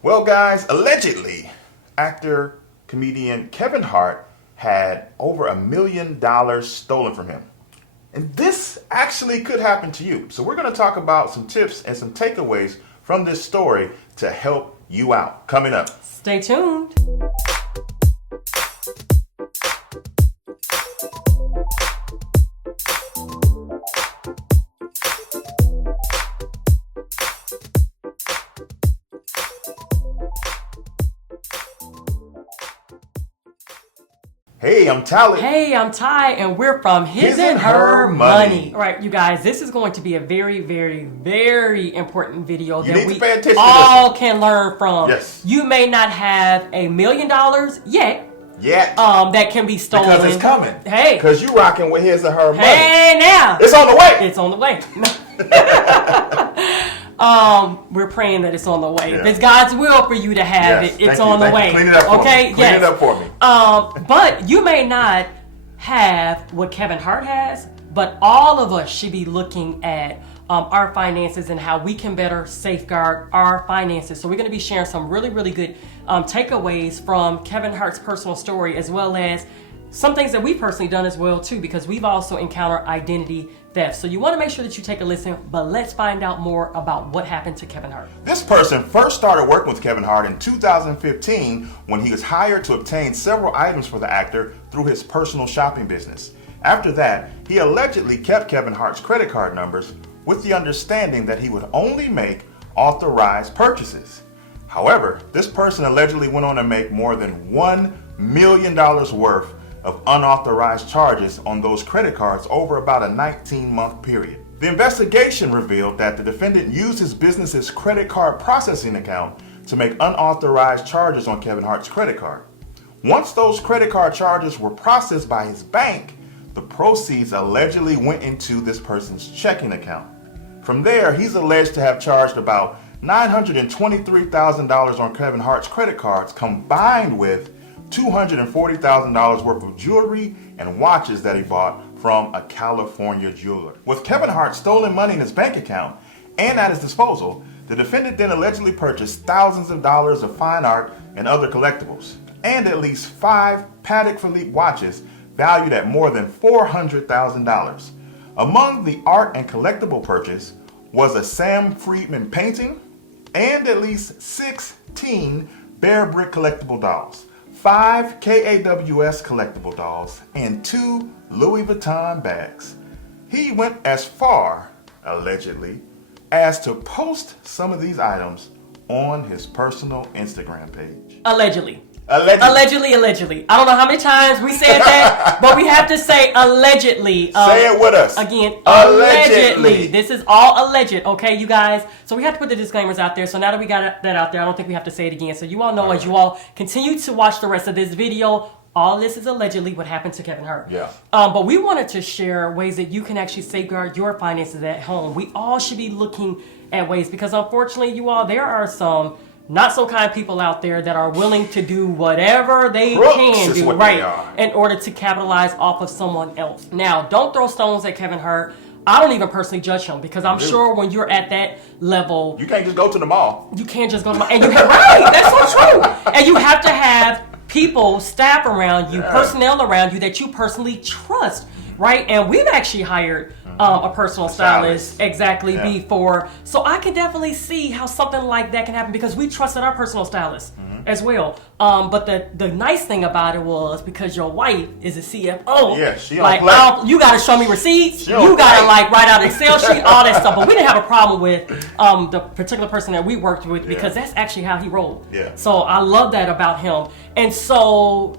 Well, guys, allegedly, actor, comedian Kevin Hart had over $1 million stolen from him. And this actually could happen to you. So we're going to talk about some tips and some takeaways from this story to help you out. Coming up. Stay tuned. Hey, I'm Tally. Hey, I'm Ty, and we're from His and Her Money. All right, you guys, this is going to be a very, very, very important video that we all can learn from. Yes. You may not have $1 million yet. That can be stolen. Because it's coming. Hey. Because you rocking with His and Her Money. Hey, now. It's on the way. It's on the way. We're praying that it's on the way. Yeah. If it's God's will for you to have it, it's on the way. Clean it up for me. Clean it up for me. But you may not have what Kevin Hart has, but all of us should be looking at our finances and how we can better safeguard our finances. So we're going to be sharing some really, really good takeaways from Kevin Hart's personal story, as well as some things that we've personally done as well too, because we've also encountered identity theft. So you want to make sure that you take a listen, but let's find out more about what happened to Kevin Hart. This person first started working with Kevin Hart in 2015 when he was hired to obtain several items for the actor through his personal shopping business. After that, he allegedly kept Kevin Hart's credit card numbers with the understanding that he would only make authorized purchases. However, this person allegedly went on to make more than $1 million worth of unauthorized charges on those credit cards over about a 19-month period. The investigation revealed that the defendant used his business's credit card processing account to make unauthorized charges on Kevin Hart's credit card. Once those credit card charges were processed by his bank, the proceeds allegedly went into this person's checking account. From there, he's alleged to have charged about $923,000 on Kevin Hart's credit cards, combined with $240,000 worth of jewelry and watches that he bought from a California jeweler. With Kevin Hart's stolen money in his bank account and at his disposal, the defendant then allegedly purchased thousands of dollars of fine art and other collectibles, and at least 5 Patek Philippe watches valued at more than $400,000. Among the art and collectible purchase was a Sam Friedman painting and at least 16 Bear Brick collectible dolls, 5 KAWS collectible dolls, and 2 Louis Vuitton bags. He went as far, allegedly, as to post some of these items on his personal Instagram page. Allegedly. Allegedly. I don't know how many times we said that, but we have to say allegedly. Say it with us. Again, allegedly. This is all alleged, okay, you guys? So we have to put the disclaimers out there. So now that we got that out there, I don't think we have to say it again. So you all know, as you all continue to watch the rest of this video, all this is allegedly what happened to Kevin Hart. Yeah. But we wanted to share ways that you can actually safeguard your finances at home. We all should be looking at ways, because unfortunately, you all, there are some not so kind people out there that are willing to do whatever they can do, right, in order to capitalize off of someone else. Now, don't throw stones at Kevin Hart. I don't even personally judge him, because I'm sure when you're at that level, you can't just go to the mall. You can't just go to the mall. And you have, right, that's so true. And you have to have people, staff around you, personnel around you that you personally trust, right? And we've actually hired a personal stylist before. So I can definitely see how something like that can happen, because we trusted our personal stylist as well. But the nice thing about it was, because your wife is a CFO, she don't play. You got to show me receipts. You got to write out an Excel sheet, all that stuff. But we didn't have a problem with the particular person that we worked with, because that's actually how he rolled. Yeah. So I love that about him. And so,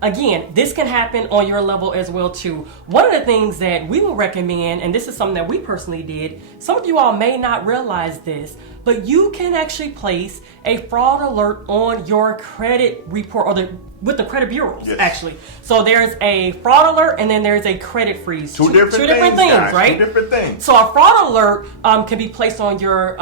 again, this can happen on your level as well too. One of the things that we will recommend, and this is something that we personally did, some of you all may not realize this, but you can actually place a fraud alert on your credit report, or with the credit bureaus, actually. So there's a fraud alert, and then there's a credit freeze. Two different things, guys, right? Two different things. So a fraud alert can be placed on your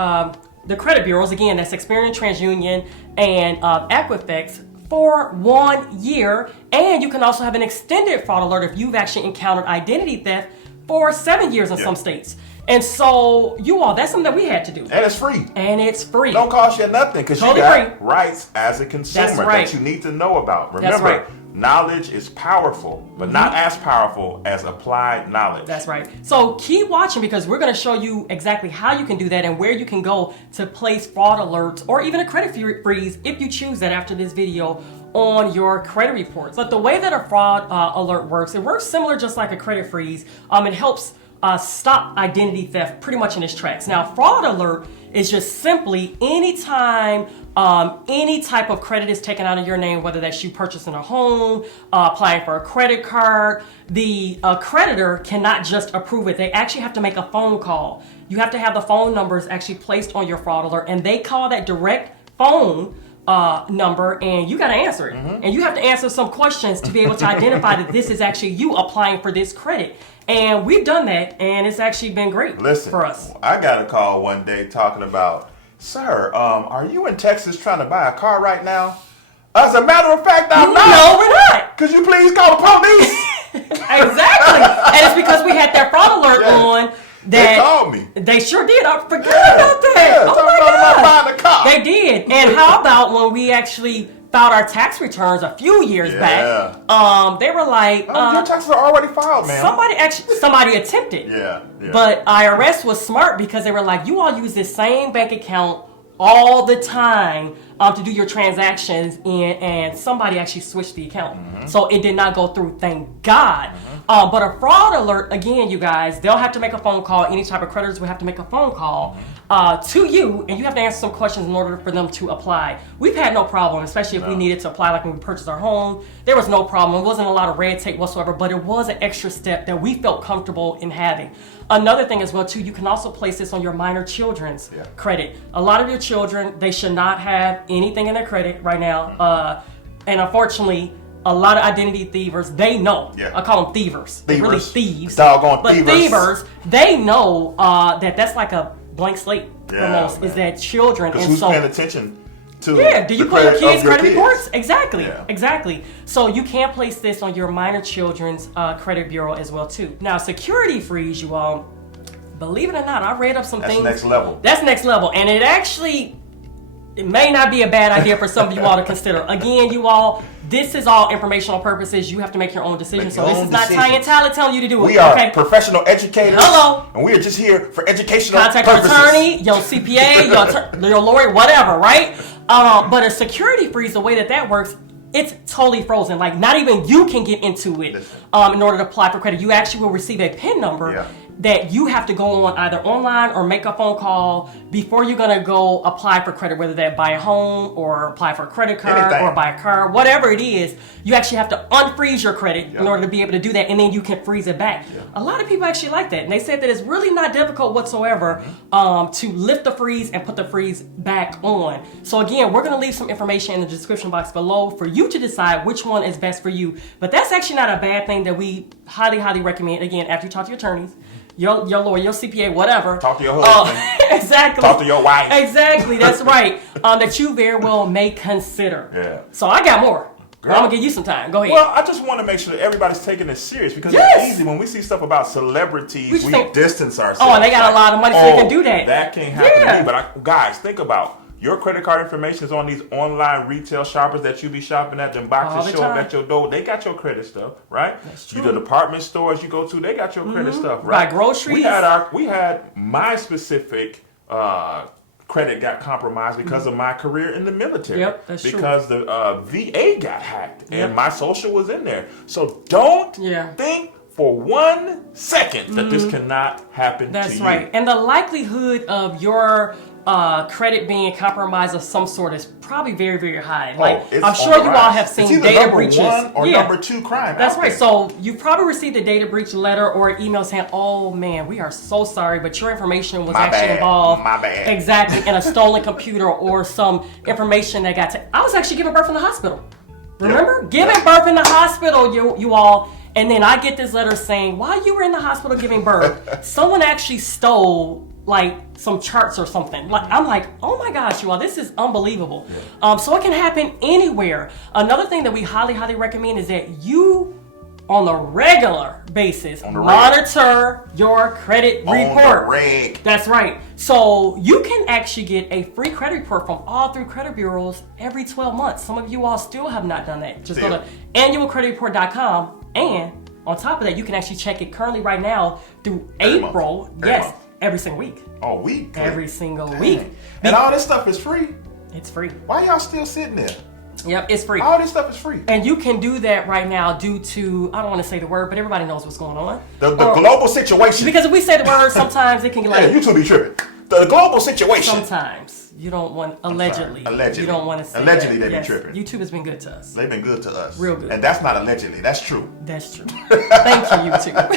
the credit bureaus. Again, that's Experian, TransUnion, and Equifax, for 1 year. And you can also have an extended fraud alert if you've actually encountered identity theft for 7 years in some states. And so, you all, that's something that we had to do. And it's free. And it's free. Don't cost you nothing because Totally you got free. rights as a consumer That's right. that you need to know about. That's Remember, right. knowledge is powerful, but not as powerful as applied knowledge. That's right. So keep watching because we're going to show you exactly how you can do that and where you can go to place fraud alerts or even a credit freeze if you choose that after this video on your credit reports. But the way that a fraud alert works, it works similar just like a credit freeze. It helps stop identity theft pretty much in its tracks. Now, fraud alert is just simply anytime any type of credit is taken out of your name, whether that's you purchasing a home, applying for a credit card, the creditor cannot just approve it. They actually have to make a phone call. You have to have the phone numbers actually placed on your fraud alert, and they call that direct phone number, and you got to answer it. And you have to answer some questions to be able to identify that this is actually you applying for this credit. And we've done that, and it's actually been great for us. I got a call one day talking about, sir, are you in Texas trying to buy a car right now? As a matter of fact, I'm not. No, we're not. Could you please call the police? Exactly. And it's because we had that fraud alert on. That they called me. They sure did. I forgot about that. Yeah, talking about buying a car. They did. And how about when we actually filed our tax returns a few years back? They were like, your taxes are already filed, man. Somebody attempted. Yeah. But IRS was smart because they were like, you all use this same bank account all the time to do your transactions in, and somebody actually switched the account. So it did not go through, thank God. But a fraud alert, again, you guys, they'll have to make a phone call. Any type of creditors will have to make a phone call to you, and you have to answer some questions in order for them to apply. We've had no problem, especially if we needed to apply, like when we purchased our home. There was no problem. It wasn't a lot of red tape whatsoever, but it was an extra step that we felt comfortable in having. Another thing as well, too, you can also place this on your minor children's credit. A lot of your children, they should not have anything in their credit right now. And unfortunately, a lot of identity thievers, they know. I call them thievers. They're really thieves. Doggone but thievers. They know that that's like a blank slate for most, is that children. Because who's paying attention to do you put your kids' credit reports? Exactly. So you can place this on your minor children's credit bureau as well, too. Now, security freeze, you all, believe it or not, I read up some things. That's next level. That's next level. And it may not be a bad idea for some of you all to consider. Again, you all, this is all informational purposes. You have to make your own decision. So this is not Ty and Tyler telling you to do it. We are professional educators. Hello. And we are just here for educational purposes. Contact your attorney, your CPA, your lawyer, whatever, right? But a security freeze, the way that works, it's totally frozen. Like, not even you can get into it in order to apply for credit. You actually will receive a PIN number that you have to go on either online or make a phone call before you're going to go apply for credit, whether that buy a home or apply for a credit card or buy a car, whatever it is. You actually have to unfreeze your credit in order to be able to do that, and then you can freeze it back. A lot of people actually like that, and they said that it's really not difficult whatsoever to lift the freeze and put the freeze back on. So again, we're going to leave some information in the description box below for you to decide which one is best for you. But that's actually not a bad thing that we highly, highly recommend. Again, after you talk to your attorneys, your lawyer, your CPA, whatever. Talk to your husband. Exactly. Talk to your wife. Exactly, that's right. That you very well may consider. So I got more. I'm going to give you some time. Go ahead. Well, I just want to make sure that everybody's taking this serious because it's easy. When we see stuff about celebrities, we distance ourselves. Oh, and they got a lot of money so they can do that. That can't happen to me. But guys, think about your credit card information is on these online retail shoppers that you be shopping at. Them boxes show up at your door. They got your credit stuff, right? That's true. The department stores you go to, they got your credit stuff, right? Buy groceries. We had my specific credit got compromised because of my career in the military. That's true. Because the VA got hacked and my social was in there. So don't think for 1 second that this cannot happen to you. That's right. And the likelihood of your credit being compromised of some sort is probably very, very high. Like, I'm sure you all have seen data breaches. One or number 2 crime. That's right. So you've probably received a data breach letter or an email saying, "Oh man, we are so sorry, but your information was involved." My bad. Exactly, in a stolen computer or some information that got I was actually giving birth in the hospital. Remember? Giving birth in the hospital, you all. And then I get this letter saying, while you were in the hospital giving birth, someone actually stole like some charts or something. Like, I'm like, oh my gosh, you all, this is unbelievable. So it can happen anywhere. Another thing that we highly, highly recommend is that you on a regular basis, monitor your credit report. That's right. So you can actually get a free credit report from all 3 credit bureaus every 12 months. Some of you all still have not done that. Just go to annualcreditreport.com, and on top of that, you can actually check it currently right now through April. Yes, every single week. Oh, week? Every single week. And all this stuff is free? It's free. Why y'all still sitting there? Yep, it's free. All this stuff is free. And you can do that right now due to, I don't want to say the word, but everybody knows what's going on. The global situation. Because if we say the word, sometimes it can get like... Yeah, you two be tripping. The global situation. Sometimes. You don't want, allegedly. You don't want to say allegedly that. they be tripping. YouTube has been good to us. They've been good to us. Real good. And that's not allegedly. That's true. That's true. Thank you, YouTube.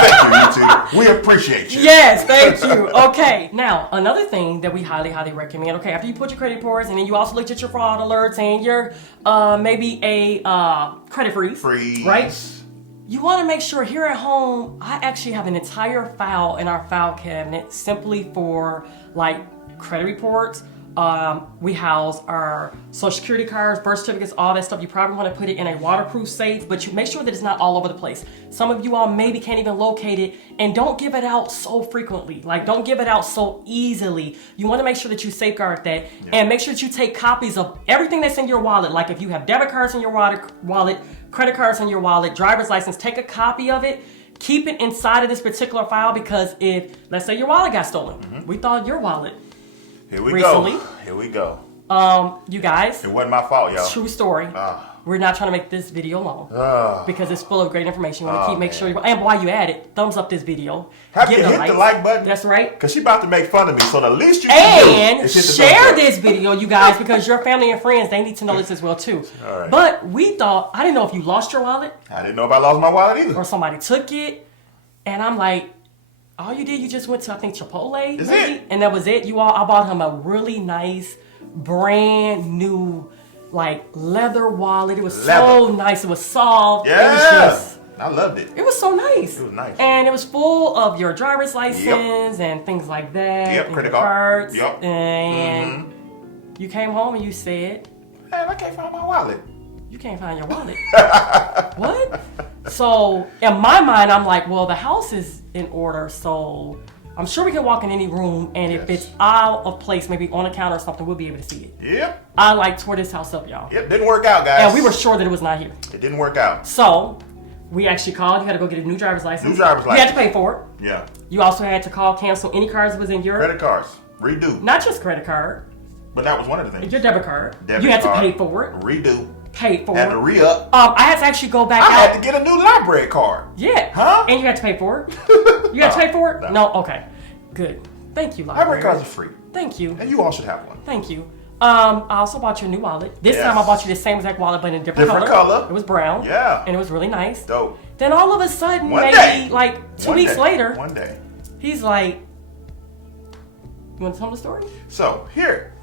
Thank you, YouTube. We appreciate you. Yes, thank you. Okay. Now, another thing that we highly, highly recommend, okay, after you put your credit reports and then you also looked at your fraud alerts and your maybe a credit freeze. Right? You want to make sure here at home, I actually have an entire file in our file cabinet simply for like credit reports. We house our social security cards, birth certificates, all that stuff. You probably want to put it in a waterproof safe, but you make sure that it's not all over the place. Some of you all maybe can't even locate it, and don't give it out so frequently. Like, don't give it out so easily. You want to make sure that you safeguard that, and make sure that you take copies of everything that's in your wallet. Like if you have debit cards in your wallet, credit cards in your wallet, driver's license, take a copy of it. Keep it inside of this particular file, because if, let's say your wallet got stolen, we thought your wallet. Here we recently. go. Here we go. You guys. It wasn't my fault, y'all. True story. We're not trying to make this video long because it's full of great information. You want to make sure you, and while you at it, thumbs up this video. Hit the like button. That's right. Because she about to make fun of me, so the least you can do is hit the share this video, you guys, because your family and friends, they need to know this as well too. All right. But we thought, I didn't know if you lost your wallet. I didn't know if I lost my wallet either. Or somebody took it, and I'm like, all you did, you just went to, I think, Chipotle, maybe? And that was it. I bought him a really nice, brand new, like, leather wallet. It was so nice. It was soft. Yeah. I loved it. It was so nice. It was nice. And it was full of your driver's license and things like that. Yep, and credit cards. Yep. And you came home and you said, man, I can't find my wallet. You can't find your wallet. What? So in my mind, I'm like, well, the house is in order, so I'm sure we can walk in any room, and if it's out of place, maybe on a counter or something, we'll be able to see it. Yep. I like tore this house up, y'all. Yep, didn't work out, guys. And we were sure that it was not here. It didn't work out. So we actually called. You had to go get a new driver's license. New driver's license. You had to pay for it. Yeah. You also had to call, cancel any cards that was in your credit cards. Redo. Not just credit card. But that was one of the things. Your debit card. Debit you had card, to pay for it. Redo. Paid for had it. to re-up. I had to actually go back out. I had to get a new library card. Yeah. Huh? And you had to pay for it? You had to pay for it? No. Okay. Good. Thank you, library. Library cards are free. Thank you. And you all should have one. Thank you. I also bought you a new wallet. This time I bought you the same exact wallet, but in a different color. It was brown. Yeah. And it was really nice. Dope. Then all of a sudden, like 2 weeks later, one day, he's like, you want to tell him the story? So, here.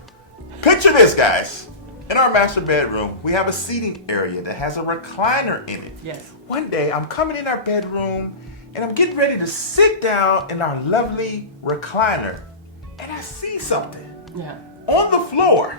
Picture this, guys. In our master bedroom, we have a seating area that has a recliner in it. Yes. One day, I'm coming in our bedroom, and I'm getting ready to sit down in our lovely recliner, and I see something. Yeah. On the floor,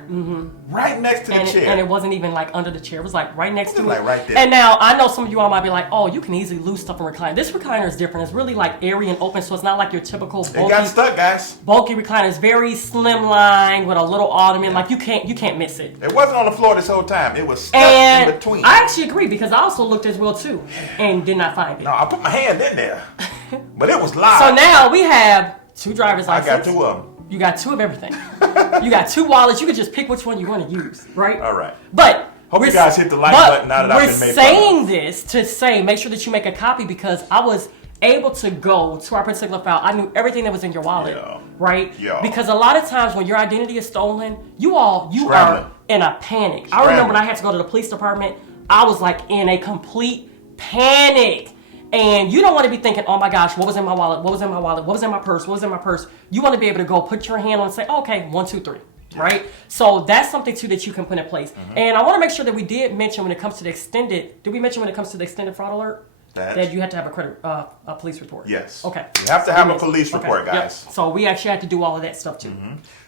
right next to the chair. And it wasn't even like under the chair. It was like right next to it. Like right there. And now, I know some of you all might be like, oh, you can easily lose stuff in recliner. This recliner is different. It's really like airy and open, so it's not like your typical bulky. It got stuck, guys. Bulky recliner. It's very slimline with a little ottoman. Like you can't miss it. It wasn't on the floor this whole time. It was stuck in between. I actually agree, because I also looked as well too and did not find it. No, I put my hand in there, but it was live. So now we have 2 driver's licenses. I got 2 of them. You got 2 of everything. You got 2 wallets. You can just pick which one you want to use, right? All right. But hope you guys hit the like button now that I've been made fun of. We're saying this to say, make sure that you make a copy, because I was able to go to our particular file. I knew everything that was in your wallet, right? Yeah. Because a lot of times when your identity is stolen, you are in a panic. I remember when I had to go to the police department, I was like in a complete panic. And you don't want to be thinking, oh my gosh, what was in my wallet? What was in my wallet? What was in my purse? What was in my purse? You want to be able to go put your hand on and say, oh, okay, 1, 2, 3, right? So that's something too that you can put in place. And I want to make sure that we did mention when it comes to the extended, did we mention when it comes to the extended fraud alert? That you have to have a police report. Yes. Okay. You have to have a police report, guys. Yep. So we actually had to do all of that stuff too.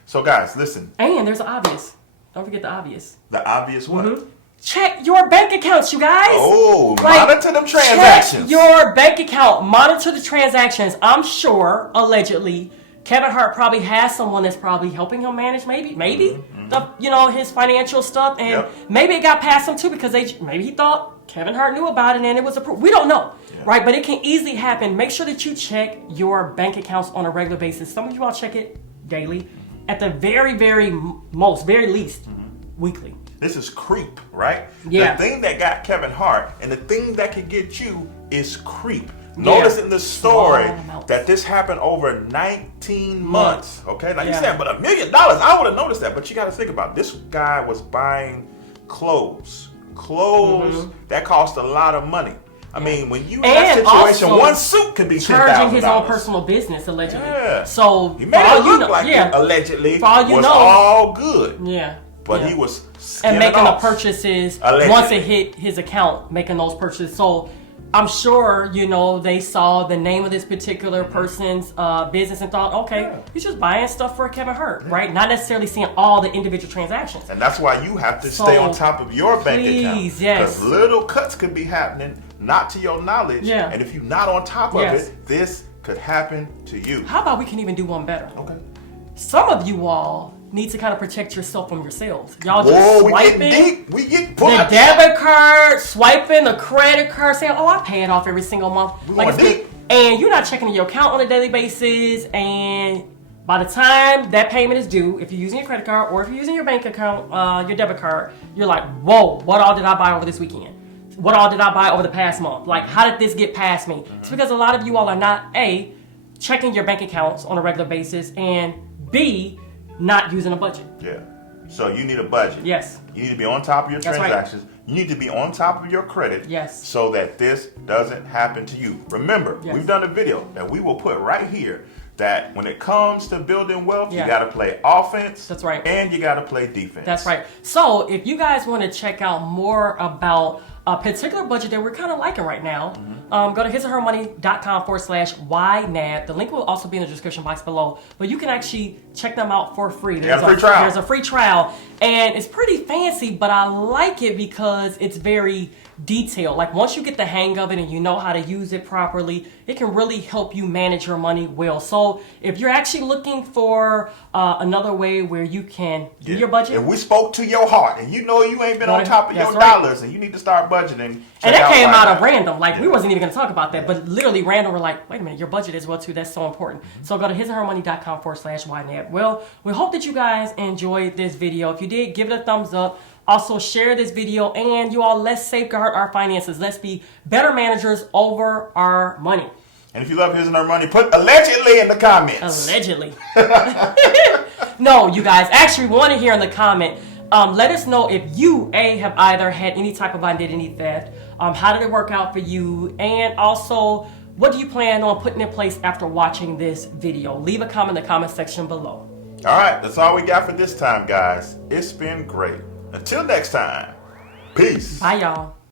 So guys, listen. And there's the obvious. Don't forget the obvious. The obvious what? check your bank accounts, you guys. Oh, monitor them transactions. Check your bank account. Monitor the transactions. I'm sure, allegedly, Kevin Hart probably has someone that's probably helping him manage maybe his financial stuff, and maybe it got past him too because maybe he thought Kevin Hart knew about it and it was approved. We don't know, right? But it can easily happen. Make sure that you check your bank accounts on a regular basis. Some of you all check it daily, at the very least, weekly. This is creep, right? Yeah. The thing that got Kevin Hart and the thing that could get you is creep. Notice in the story that this happened over 19 months. Okay, now you saying, but $1 million, I would have noticed that. But you got to think about it. This guy was buying clothes that cost a lot of money. I mean, when you in that situation, one suit could be $10,000. Charging his own personal business, allegedly. Yeah. So he made it look like it allegedly was all good. Yeah. But he was and making off. the purchases Allegedly. Once it hit his account, making those purchases. So I'm sure, they saw the name of this particular person's business and thought, okay, he's just buying stuff for Kevin Hart, right? Not necessarily seeing all the individual transactions. And that's why you have to stay on top of your bank account. Because little cuts could be happening, not to your knowledge. Yeah. And if you're not on top of it, this could happen to you. How about we can even do one better? Okay. Some of you all need to kind of protect yourself from yourselves. Y'all just swiping we get the debit card, swiping the credit card, saying, "Oh, I pay it off every single month." And you're not checking your account on a daily basis. And by the time that payment is due, if you're using your credit card or if you're using your bank account, your debit card, you're like, "Whoa, what all did I buy over this weekend? What all did I buy over the past month? Like, how did this get past me?" It's because a lot of you all are not checking your bank accounts on a regular basis, and B, not using a budget. Yeah. So you need a budget. Yes. You need to be on top of your transactions. Right. You need to be on top of your credit. Yes. So that this doesn't happen to you. Remember, we've done a video that we will put right here that when it comes to building wealth, you got to play offense. That's right. And you got to play defense. That's right. So if you guys want to check out more about a particular budget that we're kind of liking right now, go to hisandhermoney.com/YNAB. The link will also be in the description box below. But you can actually check them out for free. There's a free trial. And it's pretty fancy, but I like it because it's very detailed. Like once you get the hang of it and you know how to use it properly, it can really help you manage your money well. So if you're actually looking for another way where you can do your budget. If we spoke to your heart and you know you ain't been on top of your dollars and you need to start budgeting. And that came out of random. Like we wasn't even going to talk about that, but literally random. We're like, wait a minute, your budget as well too. That's so important. So go to hisandhermoney.com/YNAB. Well, we hope that you guys enjoyed this video. If you did, give it a thumbs up. Also share this video, and you all, let's safeguard our finances. Let's be better managers over our money. And if you love His and Her Money, put allegedly in the comments. Allegedly. No, you guys, actually want to hear in the comment. Let us know if you, have either had any type of identity theft. How did it work out for you? And also, what do you plan on putting in place after watching this video? Leave a comment in the comment section below. All right, that's all we got for this time, guys. It's been great. Until next time, peace. Bye, y'all.